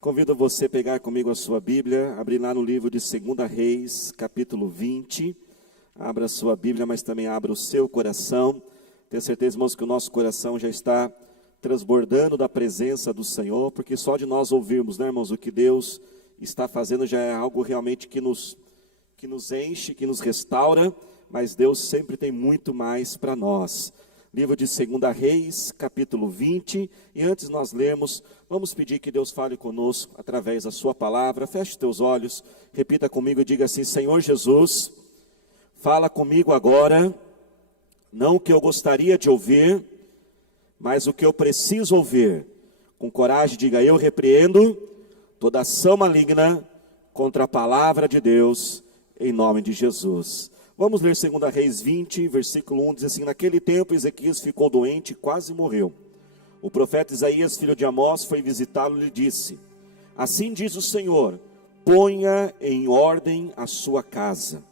Convido você a pegar comigo a sua Bíblia, abrir lá no livro de 2 Reis, capítulo 20. Abra a sua Bíblia, mas também abra o seu coração. Tenho certeza, irmãos, que o nosso coração já está transbordando da presença do Senhor, porque só de nós ouvirmos, né, irmãos, o que Deus está fazendo já é algo realmente que nos enche, que nos restaura, mas Deus sempre tem muito mais para nós. Livro de 2 Reis, capítulo 20, e antes de nós lermos, vamos pedir que Deus fale conosco através da sua palavra. Feche teus olhos, repita comigo e diga assim: Senhor Jesus, fala comigo agora, não o que eu gostaria de ouvir, mas o que eu preciso ouvir. Com coragem diga: eu repreendo toda ação maligna contra a palavra de Deus, em nome de Jesus. Vamos ler 2 Reis 20, versículo 1, diz assim: naquele tempo Ezequias ficou doente e quase morreu. O profeta Isaías, filho de Amós, foi visitá-lo e lhe disse: assim diz o Senhor, ponha em ordem a sua casa,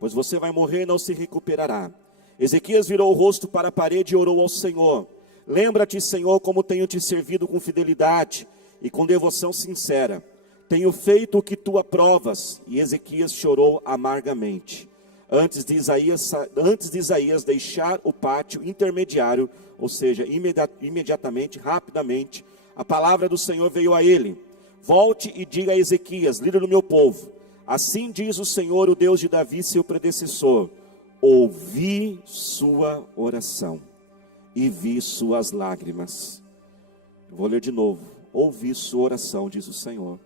pois você vai morrer e não se recuperará. Ezequias virou o rosto para a parede e orou ao Senhor: lembra-te, Senhor, como tenho te servido com fidelidade e com devoção sincera. Tenho feito o que tu aprovas. E Ezequias chorou amargamente. Antes de Isaías deixar o pátio intermediário, ou seja, imediatamente, rapidamente, a palavra do Senhor veio a ele: volte e diga a Ezequias, líder do meu povo, assim diz o Senhor, o Deus de Davi, seu predecessor: ouvi sua oração e vi suas lágrimas. Vou ler de novo: ouvi sua oração, diz o Senhor,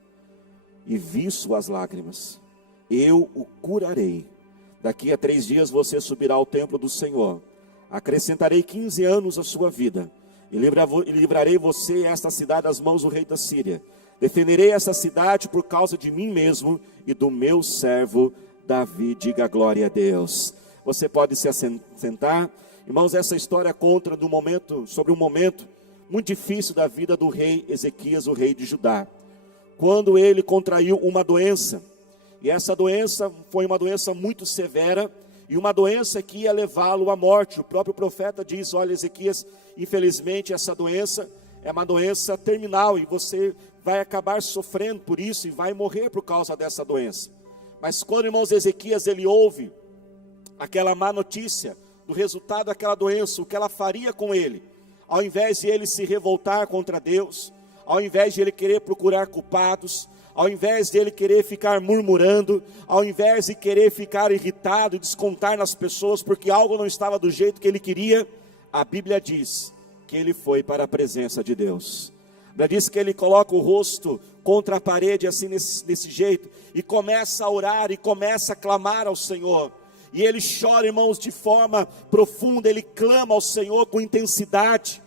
e vi suas lágrimas. Eu o curarei. Daqui a 3 dias você subirá ao templo do Senhor. Acrescentarei 15 anos à sua vida. E livrarei você e esta cidade das mãos do rei da Síria. Defenderei essa cidade por causa de mim mesmo e do meu servo Davi. Diga glória a Deus. Você pode se assentar. Irmãos, essa história conta sobre um momento muito difícil da vida do rei Ezequias, o rei de Judá. Quando ele contraiu uma doença. E essa doença foi uma doença muito severa, e uma doença que ia levá-lo à morte. O próprio profeta diz: olha, Ezequias, infelizmente essa doença é uma doença terminal, e você vai acabar sofrendo por isso, e vai morrer por causa dessa doença. Mas quando, irmãos, Ezequias, ele ouve aquela má notícia do resultado daquela doença, o que ela faria com ele, ao invés de ele se revoltar contra Deus, ao invés de ele querer procurar culpados, ao invés de ele querer ficar murmurando, ao invés de querer ficar irritado e descontar nas pessoas porque algo não estava do jeito que ele queria, a Bíblia diz que ele foi para a presença de Deus. A Bíblia diz que ele coloca o rosto contra a parede assim desse jeito, e começa a orar e começa a clamar ao Senhor. E ele chora, irmãos, de forma profunda, ele clama ao Senhor com intensidade.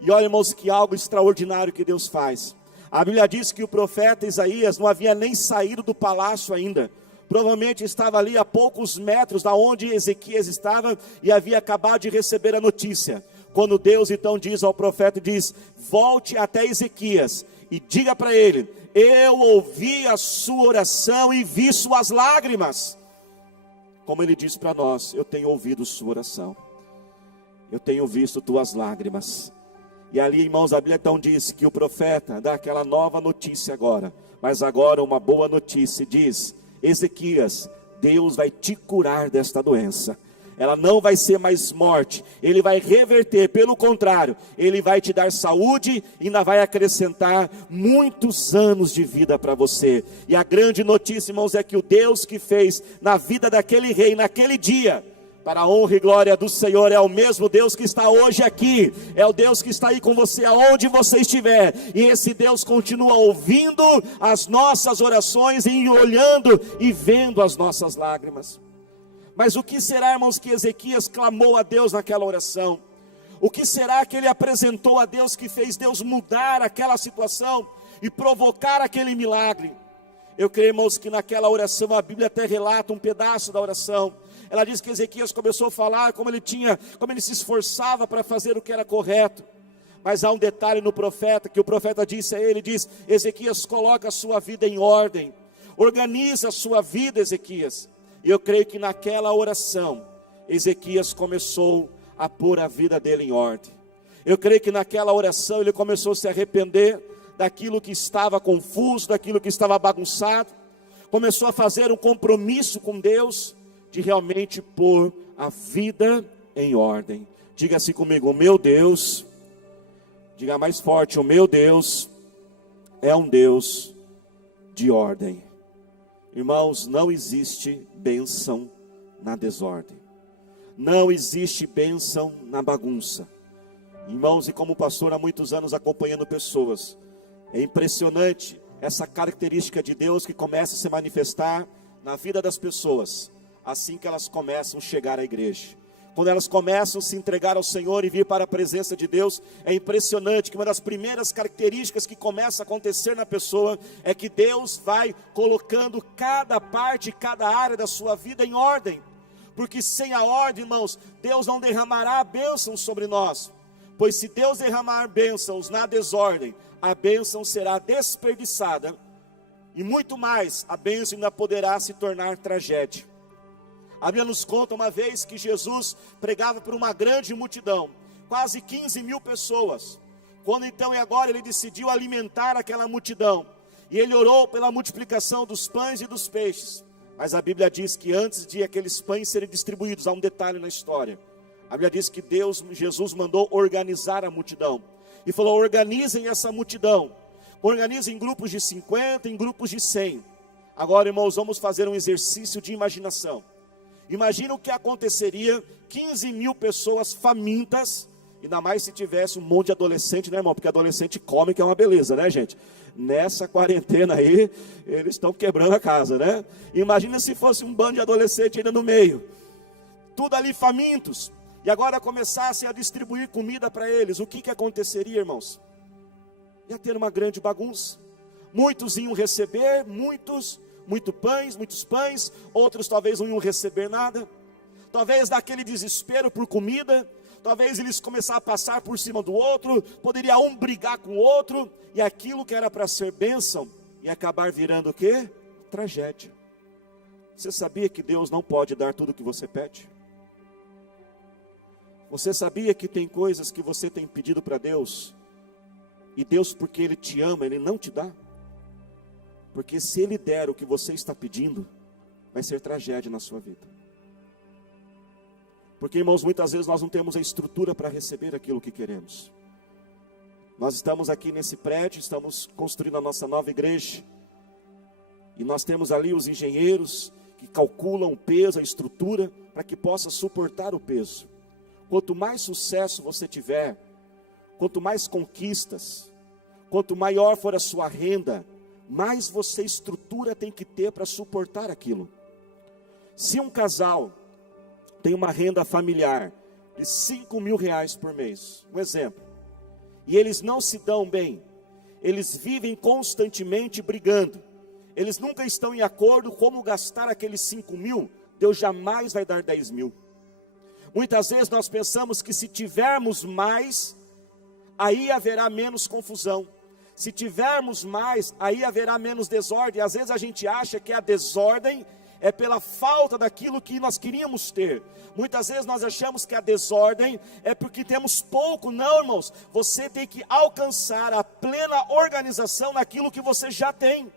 E olha, irmãos, que algo extraordinário que Deus faz. A Bíblia diz que o profeta Isaías não havia nem saído do palácio ainda. Provavelmente estava ali a poucos metros da onde Ezequias estava e havia acabado de receber a notícia. Quando Deus então diz ao profeta, diz: volte até Ezequias e diga para ele: eu ouvi a sua oração e vi suas lágrimas. Como ele diz para nós: eu tenho ouvido sua oração, eu tenho visto tuas lágrimas. E ali, irmãos, a Bíblia então diz que o profeta dá aquela nova notícia agora, mas agora uma boa notícia, diz: Ezequias, Deus vai te curar desta doença. Ela não vai ser mais morte, ele vai reverter, pelo contrário, ele vai te dar saúde e ainda vai acrescentar muitos anos de vida para você. E a grande notícia, irmãos, é que o Deus que fez na vida daquele rei, naquele dia, para a honra e glória do Senhor, é o mesmo Deus que está hoje aqui, é o Deus que está aí com você, aonde você estiver, e esse Deus continua ouvindo as nossas orações, e olhando e vendo as nossas lágrimas. Mas o que será, irmãos, que Ezequias clamou a Deus naquela oração? O que será que ele apresentou a Deus, que fez Deus mudar aquela situação e provocar aquele milagre? Eu creio, irmãos, que naquela oração, a Bíblia até relata um pedaço da oração. Ela diz que Ezequias começou a falar como ele se esforçava para fazer o que era correto. Mas há um detalhe no profeta, que o profeta disse a ele, diz: Ezequias, coloca a sua vida em ordem, organiza a sua vida, Ezequias. E eu creio que naquela oração, Ezequias começou a pôr a vida dele em ordem. Eu creio que naquela oração ele começou a se arrepender daquilo que estava confuso, daquilo que estava bagunçado. Começou a fazer um compromisso com Deus de realmente pôr a vida em ordem. Diga assim comigo: o meu Deus, diga mais forte, o meu Deus é um Deus de ordem. Irmãos, não existe bênção na desordem. Não existe bênção na bagunça. Irmãos, e como pastor há muitos anos acompanhando pessoas, é impressionante essa característica de Deus que começa a se manifestar na vida das pessoas, assim que elas começam a chegar à igreja. Quando elas começam a se entregar ao Senhor e vir para a presença de Deus, é impressionante que uma das primeiras características que começa a acontecer na pessoa é que Deus vai colocando cada parte, cada área da sua vida em ordem. Porque sem a ordem, irmãos, Deus não derramará bênçãos sobre nós. Pois se Deus derramar bênçãos na desordem, a bênção será desperdiçada. E muito mais, a bênção ainda poderá se tornar tragédia. A Bíblia nos conta uma vez que Jesus pregava para uma grande multidão, quase 15 mil pessoas. Quando então e agora ele decidiu alimentar aquela multidão, e ele orou pela multiplicação dos pães e dos peixes. Mas a Bíblia diz que antes de aqueles pães serem distribuídos, há um detalhe na história. A Bíblia diz que Jesus mandou organizar a multidão. E falou: organizem essa multidão. Organizem em grupos de 50, em grupos de 100. Agora, irmãos, vamos fazer um exercício de imaginação. Imagina o que aconteceria, 15 mil pessoas famintas, ainda mais se tivesse um monte de adolescente, né, irmão? Porque adolescente come, que é uma beleza, né, gente? Nessa quarentena aí, eles estão quebrando a casa, né? Imagina se fosse um bando de adolescente ainda no meio, tudo ali famintos, e agora começassem a distribuir comida para eles. O que aconteceria, irmãos? Ia ter uma grande bagunça. Muitos iam receber, muitos pães, outros talvez não iam receber nada. Talvez daquele desespero por comida, talvez eles começassem a passar por cima do outro, poderia um brigar com o outro, e aquilo que era para ser bênção, ia acabar virando o quê? Tragédia. Você sabia que Deus não pode dar tudo o que você pede? Você sabia que tem coisas que você tem pedido para Deus, e Deus, porque Ele te ama, Ele não te dá? Porque se Ele der o que você está pedindo, vai ser tragédia na sua vida. Porque, irmãos, muitas vezes nós não temos a estrutura para receber aquilo que queremos. Nós estamos aqui nesse prédio, estamos construindo a nossa nova igreja, e nós temos ali os engenheiros que calculam o peso, a estrutura, para que possa suportar o peso. Quanto mais sucesso você tiver, quanto mais conquistas, quanto maior for a sua renda, mais você estrutura tem que ter para suportar aquilo. Se um casal tem uma renda familiar de 5 mil reais por mês, um exemplo, e eles não se dão bem, eles vivem constantemente brigando, eles nunca estão em acordo como gastar aqueles 5 mil, Deus jamais vai dar 10 mil. Muitas vezes nós pensamos que se tivermos mais, aí haverá menos confusão. Se tivermos mais, aí haverá menos desordem. Às vezes a gente acha que a desordem é pela falta daquilo que nós queríamos ter. Muitas vezes nós achamos que a desordem é porque temos pouco. Não, irmãos, você tem que alcançar a plena organização naquilo que você já tem.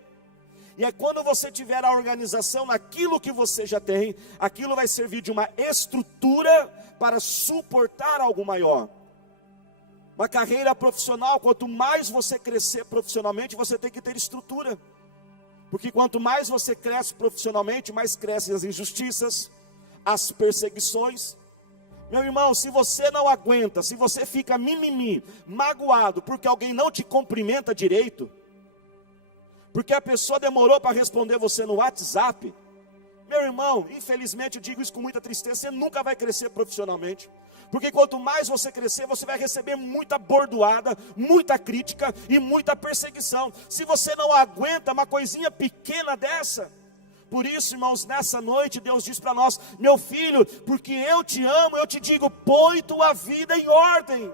E é quando você tiver a organização naquilo que você já tem, aquilo vai servir de uma estrutura para suportar algo maior. Uma carreira profissional, quanto mais você crescer profissionalmente, você tem que ter estrutura. Porque quanto mais você cresce profissionalmente, mais crescem as injustiças, as perseguições. Meu irmão, se você não aguenta, se você fica mimimi, magoado, porque alguém não te cumprimenta direito, porque a pessoa demorou para responder você no WhatsApp, meu irmão, infelizmente eu digo isso com muita tristeza, você nunca vai crescer profissionalmente. Porque quanto mais você crescer, você vai receber muita bordoada, muita crítica e muita perseguição. Se você não aguenta uma coisinha pequena dessa. Por isso, irmãos, nessa noite Deus diz para nós: meu filho, porque eu te amo, eu te digo, põe tua vida em ordem.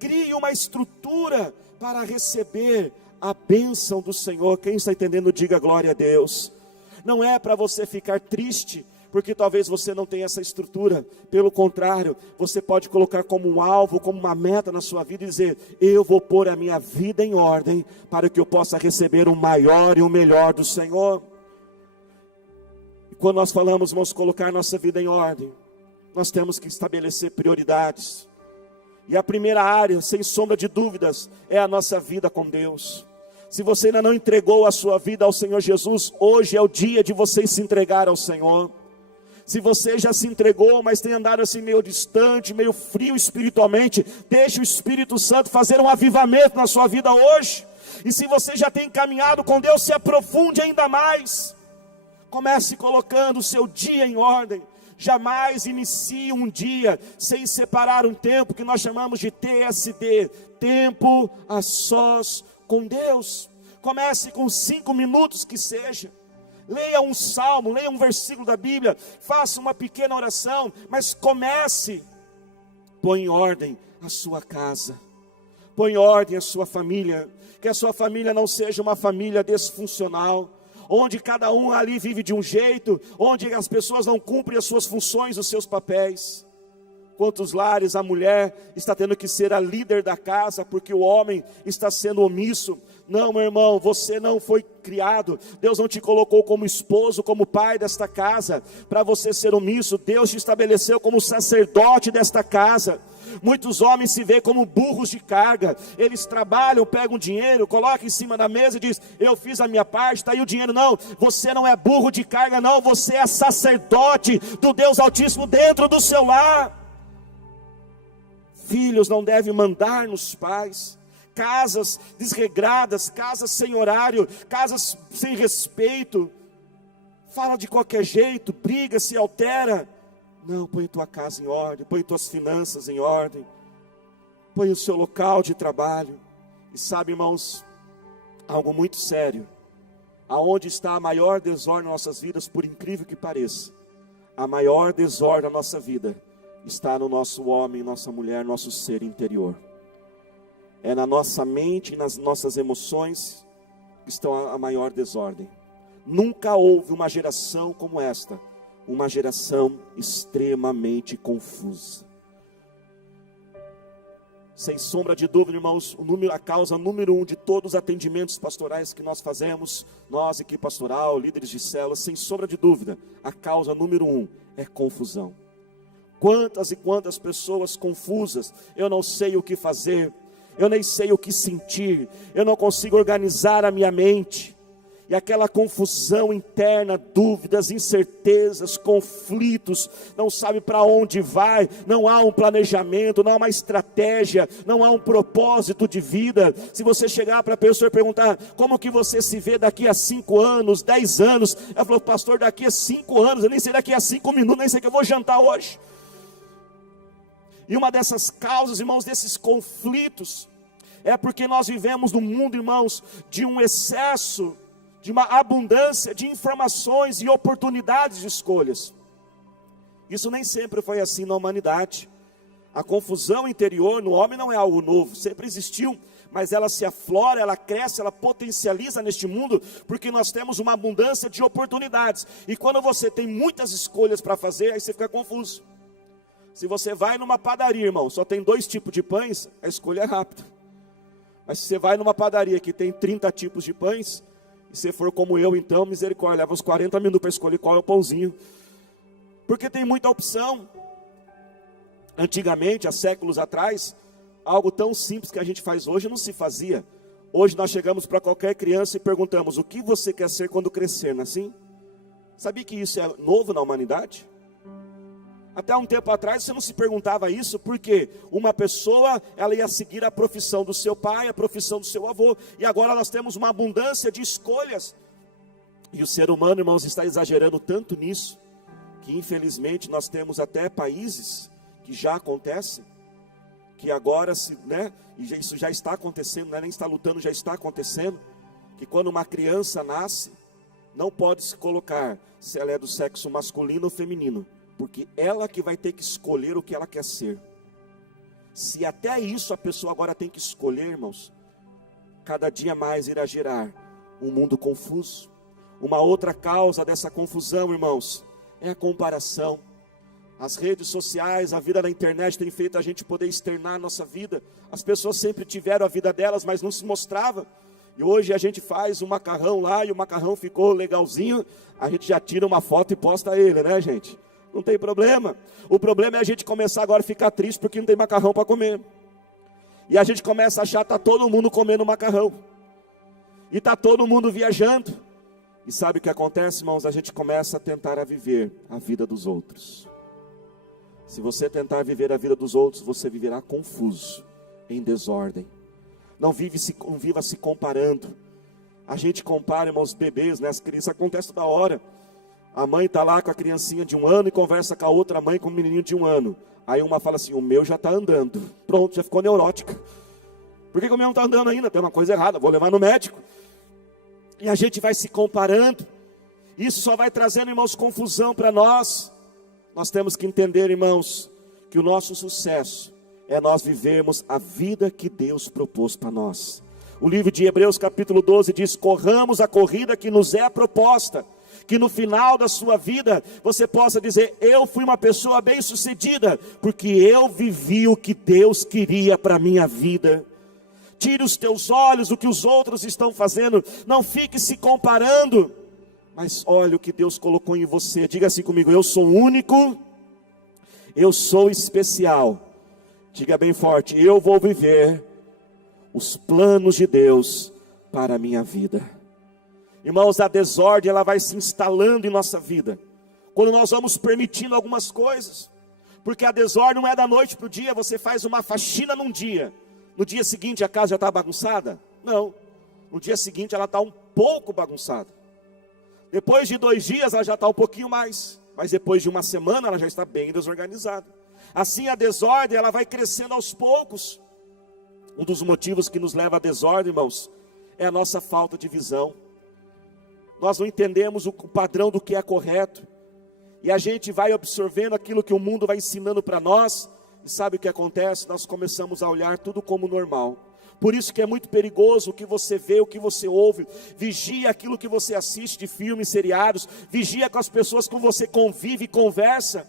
Crie uma estrutura para receber a bênção do Senhor. Quem está entendendo, diga glória a Deus. Não é para você ficar triste porque talvez você não tenha essa estrutura. Pelo contrário, você pode colocar como um alvo, como uma meta na sua vida e dizer: eu vou pôr a minha vida em ordem para que eu possa receber o maior e o melhor do Senhor. E quando nós falamos, vamos colocar nossa vida em ordem, nós temos que estabelecer prioridades. E a primeira área, sem sombra de dúvidas, é a nossa vida com Deus. Se você ainda não entregou a sua vida ao Senhor Jesus, hoje é o dia de você se entregar ao Senhor. Se você já se entregou, mas tem andado assim meio distante, meio frio espiritualmente, deixe o Espírito Santo fazer um avivamento na sua vida hoje. E se você já tem caminhado com Deus, se aprofunde ainda mais. Comece colocando o seu dia em ordem. Jamais inicie um dia sem separar um tempo que nós chamamos de TSD, tempo a sós com Deus. Comece com 5 minutos que seja. Leia um salmo, leia um versículo da Bíblia, faça uma pequena oração, mas comece. Põe em ordem a sua casa, põe em ordem a sua família, que a sua família não seja uma família disfuncional, onde cada um ali vive de um jeito, onde as pessoas não cumprem as suas funções, os seus papéis. Quantos lares a mulher está tendo que ser a líder da casa, porque o homem está sendo omisso? Não, meu irmão, você não foi criado, Deus não te colocou como esposo, como pai desta casa, para você ser omisso. Deus te estabeleceu como sacerdote desta casa. Muitos homens se veem como burros de carga, eles trabalham, pegam dinheiro, colocam em cima da mesa e dizem: eu fiz a minha parte, está aí o dinheiro. Não, você não é burro de carga não, você é sacerdote do Deus Altíssimo dentro do seu lar. Filhos não devem mandar nos pais. Casas desregradas, casas sem horário, casas sem respeito, fala de qualquer jeito, briga, se altera. Não, põe tua casa em ordem, põe tuas finanças em ordem, põe o seu local de trabalho. E sabe, irmãos, algo muito sério, aonde está a maior desordem nas nossas vidas, por incrível que pareça, a maior desordem da nossa vida está no nosso homem, nossa mulher, nosso ser interior. É na nossa mente e nas nossas emoções que estão a maior desordem. Nunca houve uma geração como esta, uma geração extremamente confusa. Sem sombra de dúvida, irmãos, a causa número 1 de todos os atendimentos pastorais que nós fazemos, nós, equipe pastoral, líderes de células, sem sombra de dúvida, a causa número 1 é confusão. Quantas e quantas pessoas confusas, eu não sei o que fazer, eu nem sei o que sentir, eu não consigo organizar a minha mente, e aquela confusão interna, dúvidas, incertezas, conflitos, não sabe para onde vai, não há um planejamento, não há uma estratégia, não há um propósito de vida. Se você chegar para a pessoa e perguntar: como que você se vê daqui a 5 anos, 10 anos? Ela falou: pastor, daqui a 5 anos, eu nem sei daqui a 5 minutos, nem sei o que eu vou jantar hoje. E uma dessas causas, irmãos, desses conflitos, é porque nós vivemos num mundo, irmãos, de um excesso, de uma abundância de informações e oportunidades de escolhas. Isso nem sempre foi assim na humanidade. A confusão interior no homem não é algo novo, sempre existiu, mas ela se aflora, ela cresce, ela potencializa neste mundo, porque nós temos uma abundância de oportunidades. E quando você tem muitas escolhas para fazer, aí você fica confuso. Se você vai numa padaria, irmão, só tem 2 tipos de pães, a escolha é rápida. Mas se você vai numa padaria que tem 30 tipos de pães, e se for como eu, então, misericórdia, leva uns 40 minutos para escolher qual é o pãozinho. Porque tem muita opção. Antigamente, há séculos atrás, algo tão simples que a gente faz hoje não se fazia. Hoje nós chegamos para qualquer criança e perguntamos: o que você quer ser quando crescer, não é assim? Sabia que isso é novo na humanidade? Até um tempo atrás você não se perguntava isso, porque uma pessoa, ela ia seguir a profissão do seu pai, a profissão do seu avô, e agora nós temos uma abundância de escolhas, e o ser humano, irmãos, está exagerando tanto nisso, que infelizmente nós temos até países que já acontecem, que agora, e isso já está acontecendo, não é nem está lutando, já está acontecendo, que quando uma criança nasce, não pode se colocar se ela é do sexo masculino ou feminino, porque ela que vai ter que escolher o que ela quer ser. Se até isso a pessoa agora tem que escolher, irmãos, cada dia mais irá gerar um mundo confuso. Uma outra causa dessa confusão, irmãos, é a comparação. As redes sociais, a vida na internet tem feito a gente poder externar a nossa vida. As pessoas sempre tiveram a vida delas, mas não se mostrava. E hoje a gente faz um macarrão lá e o macarrão ficou legalzinho, a gente já tira uma foto e posta ele, né, gente? Não tem problema. O problema é a gente começar agora a ficar triste porque não tem macarrão para comer. E a gente começa a achar que está todo mundo comendo macarrão. E está todo mundo viajando. E sabe o que acontece, irmãos? A gente começa a tentar viver a vida dos outros. Se você tentar viver a vida dos outros, você viverá confuso, em desordem. Não viva se comparando. A gente compara, irmãos, bebês, né? As crianças, acontece toda hora. A mãe está lá com a criancinha de 1 ano e conversa com a outra mãe com o menininho de 1 ano. Aí uma fala assim, o meu já está andando. Pronto, já ficou neurótica. Por que o meu não está andando ainda? Tem uma coisa errada, vou levar no médico. E a gente vai se comparando. Isso só vai trazendo, irmãos, confusão para nós. Nós temos que entender, irmãos, que o nosso sucesso é nós vivermos a vida que Deus propôs para nós. O livro de Hebreus capítulo 12 diz, corramos a corrida que nos é proposta. Que no final da sua vida, você possa dizer, eu fui uma pessoa bem sucedida, porque eu vivi o que Deus queria para a minha vida. Tire os teus olhos do que os outros estão fazendo, não fique se comparando, mas olha o que Deus colocou em você. Diga assim comigo, eu sou único, eu sou especial. Diga bem forte, eu vou viver os planos de Deus para a minha vida. Irmãos, a desordem ela vai se instalando em nossa vida, quando nós vamos permitindo algumas coisas, porque a desordem não é da noite para o dia. Você faz uma faxina num dia, no dia seguinte a casa já está bagunçada? Não, no dia seguinte ela está um pouco bagunçada, depois de 2 dias ela já está um pouquinho mais, mas depois de 1 semana ela já está bem desorganizada. Assim a desordem ela vai crescendo aos poucos. Um dos motivos que nos leva à desordem, irmãos, é a nossa falta de visão. Nós não entendemos o padrão do que é correto, e a gente vai absorvendo aquilo que o mundo vai ensinando para nós, e sabe o que acontece? Nós começamos a olhar tudo como normal. Por isso que é muito perigoso o que você vê, o que você ouve. Vigia aquilo que você assiste de filmes, seriados. Vigia com as pessoas com você convive e conversa,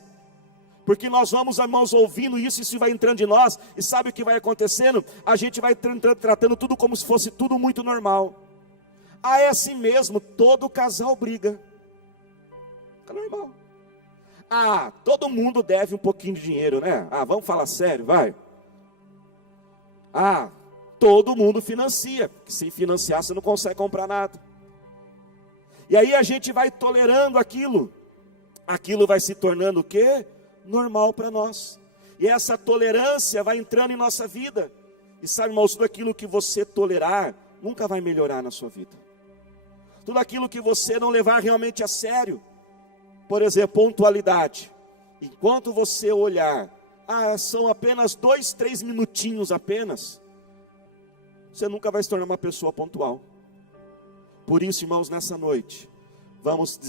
porque nós vamos, irmãos, ouvindo isso, isso vai entrando em nós, e sabe o que vai acontecendo? A gente vai tratando tudo como se fosse tudo muito normal. Ah, é assim mesmo, todo casal briga. Fica normal. Ah, todo mundo deve um pouquinho de dinheiro, né? Ah, vamos falar sério, vai. Ah, todo mundo financia, porque sem financiar você não consegue comprar nada. E aí a gente vai tolerando aquilo. Aquilo vai se tornando o quê? Normal para nós. E essa tolerância vai entrando em nossa vida. E sabe, irmãos, tudo aquilo que você tolerar, nunca vai melhorar na sua vida. Tudo aquilo que você não levar realmente a sério, por exemplo, pontualidade. Enquanto você olhar, são apenas 2, 3 minutinhos apenas, você nunca vai se tornar uma pessoa pontual. Por isso, irmãos, nessa noite, vamos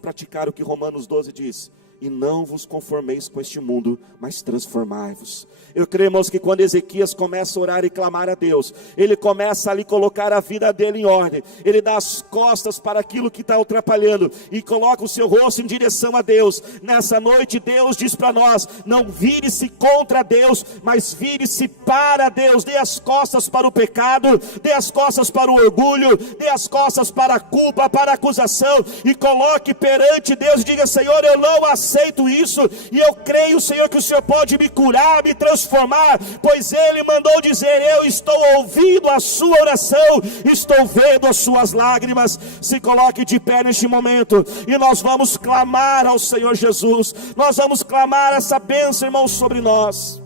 praticar o que Romanos 12 diz. E não vos conformeis com este mundo, mas transformai-vos. Eu creio, irmãos, que quando Ezequias começa a orar e clamar a Deus, ele começa ali a colocar a vida dele em ordem. Ele dá as costas para aquilo que está atrapalhando e coloca o seu rosto em direção a Deus. Nessa noite Deus diz para nós, não vire-se contra Deus, mas vire-se para Deus. Dê as costas para o pecado, dê as costas para o orgulho, dê as costas para a culpa, para a acusação, e coloque perante Deus e diga, Senhor, eu não aceito isso, e eu creio, Senhor, que o Senhor pode me curar, me transformar, pois Ele mandou dizer, eu estou ouvindo a sua oração, estou vendo as suas lágrimas. Se coloque de pé neste momento, e nós vamos clamar ao Senhor Jesus, nós vamos clamar essa bênção, irmãos, sobre nós.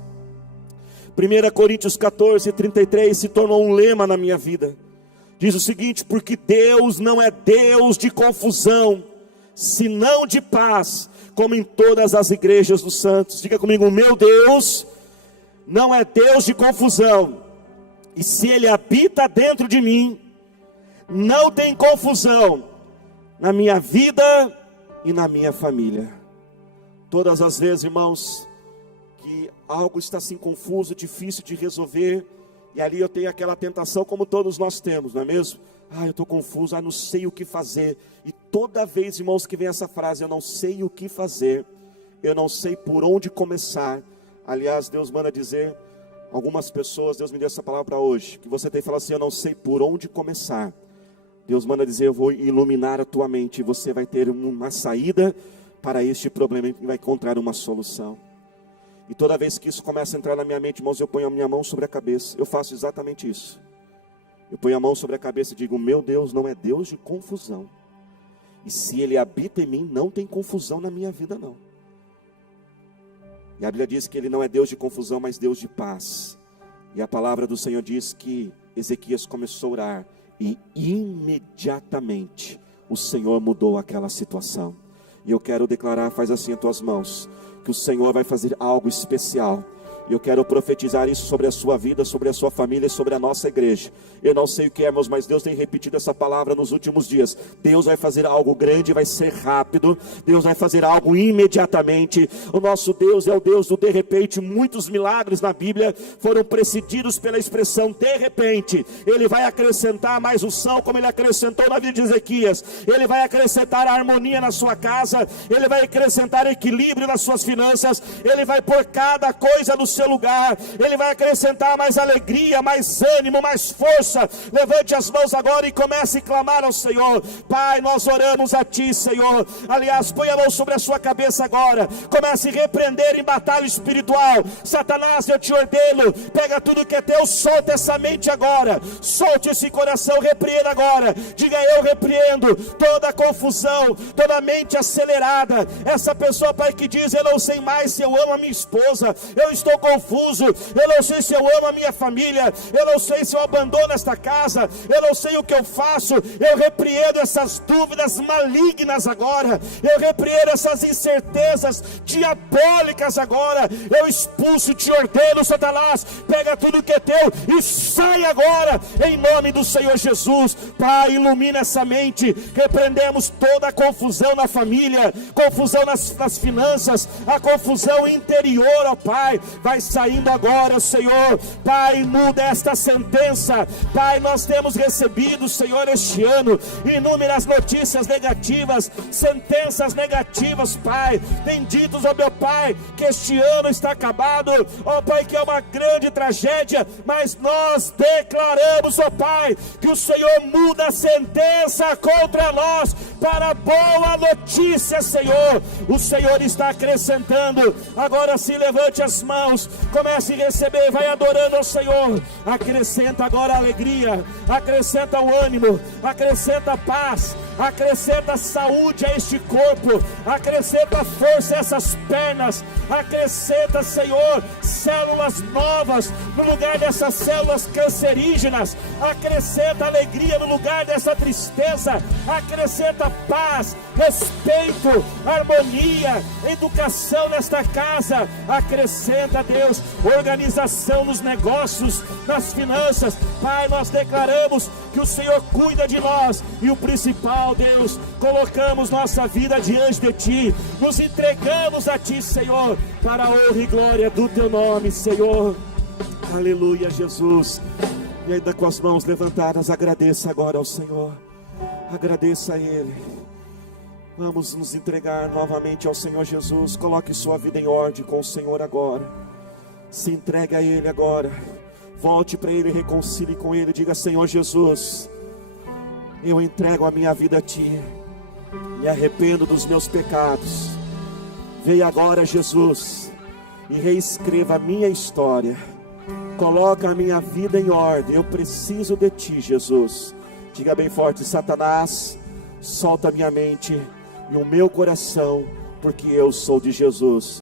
1 Coríntios 14, 33 se tornou um lema na minha vida. Diz o seguinte, porque Deus não é Deus de confusão, senão de paz, como em todas as igrejas dos santos. Diga comigo, o meu Deus não é Deus de confusão, e se Ele habita dentro de mim, não tem confusão na minha vida e na minha família. Todas as vezes, irmãos, que algo está assim confuso, difícil de resolver, e ali eu tenho aquela tentação, como todos nós temos, não é mesmo? Eu estou confuso, não sei o que fazer, e Toda vez, irmãos, que vem essa frase, eu não sei o que fazer, eu não sei por onde começar. Aliás, Deus manda dizer, algumas pessoas, Deus me deu essa palavra para hoje, que você tem que falar assim, eu não sei por onde começar. Deus manda dizer, eu vou iluminar a tua mente, e você vai ter uma saída para este problema, e vai encontrar uma solução. E toda vez que isso começa a entrar na minha mente, irmãos, eu ponho a minha mão sobre a cabeça. Eu faço exatamente isso. Eu ponho a mão sobre a cabeça e digo, meu Deus não é Deus de confusão. E se Ele habita em mim, não tem confusão na minha vida não. E a Bíblia diz que Ele não é Deus de confusão, mas Deus de paz. E a palavra do Senhor diz que Ezequias começou a orar. E imediatamente o Senhor mudou aquela situação. E eu quero declarar, faz assim as tuas mãos, que o Senhor vai fazer algo especial. E eu quero profetizar isso sobre a sua vida, sobre a sua família e sobre a nossa igreja. Eu não sei o que é, irmãos, mas Deus tem repetido essa palavra nos últimos dias. Deus vai fazer algo grande, vai ser rápido. Deus vai fazer algo imediatamente. O nosso Deus é o Deus do de repente. Muitos milagres na Bíblia foram precedidos pela expressão de repente. Ele vai acrescentar mais unção, como Ele acrescentou na vida de Ezequias. Ele vai acrescentar a harmonia na sua casa. Ele vai acrescentar equilíbrio nas suas finanças. Ele vai pôr cada coisa no seu lugar. Ele vai acrescentar mais alegria, mais ânimo, mais força. Levante as mãos agora e comece a clamar ao Senhor. Pai, nós oramos a Ti, Senhor. Aliás, põe a mão sobre a sua cabeça agora. Comece a repreender em batalha espiritual. Satanás, eu te ordeno, pega tudo que é teu, solta essa mente agora, solte esse coração, repreenda agora. Diga, eu repreendo toda confusão, toda mente acelerada. Essa pessoa, Pai, que diz, eu não sei mais se eu amo a minha esposa, eu estou confuso, eu não sei se eu amo a minha família, eu não sei se eu abandono esta casa, eu não sei o que eu faço. Eu repreendo essas dúvidas malignas agora, eu repreendo essas incertezas diabólicas agora. Eu expulso, te ordeno, Satanás, pega tudo que é teu e sai agora, em nome do Senhor Jesus. Pai, ilumina essa mente. Repreendemos toda a confusão na família, confusão nas finanças, a confusão interior, ó Pai, vai saindo agora, Senhor. Pai, muda esta sentença. Pai, nós temos recebido, Senhor, este ano, inúmeras notícias negativas, sentenças negativas, Pai. Tem ditos, ó meu Pai, que este ano está acabado, ó Pai, que é uma grande tragédia, mas nós declaramos, ó Pai, que o Senhor muda a sentença contra nós para boa notícia, Senhor. O Senhor está acrescentando. Agora sim, levante as mãos, comece a receber, vai adorando ao Senhor. Acrescenta agora a alegria, acrescenta o ânimo, acrescenta a paz, acrescenta saúde a este corpo, acrescenta força a essas pernas, acrescenta, Senhor, células novas no lugar dessas células cancerígenas, acrescenta alegria no lugar dessa tristeza, acrescenta paz, respeito, harmonia, educação nesta casa, acrescenta, Deus, organização nos negócios, nas finanças. Pai, nós declaramos que o Senhor cuida de nós, e o principal, Deus, colocamos nossa vida diante de Ti, nos entregamos a Ti, Senhor, para a honra e glória do Teu nome, Senhor. Aleluia, Jesus. E ainda com as mãos levantadas, agradeça agora ao Senhor, agradeça a Ele. Vamos nos entregar novamente ao Senhor Jesus. Coloque sua vida em ordem com o Senhor agora, se entregue a Ele agora, volte para Ele, reconcilie com Ele, diga: Senhor Jesus, eu entrego a minha vida a Ti, me arrependo dos meus pecados. Venha agora, Jesus, e reescreva a minha história, coloca a minha vida em ordem. Eu preciso de Ti, Jesus. Diga bem forte: Satanás, solta a minha mente e o meu coração, porque eu sou de Jesus.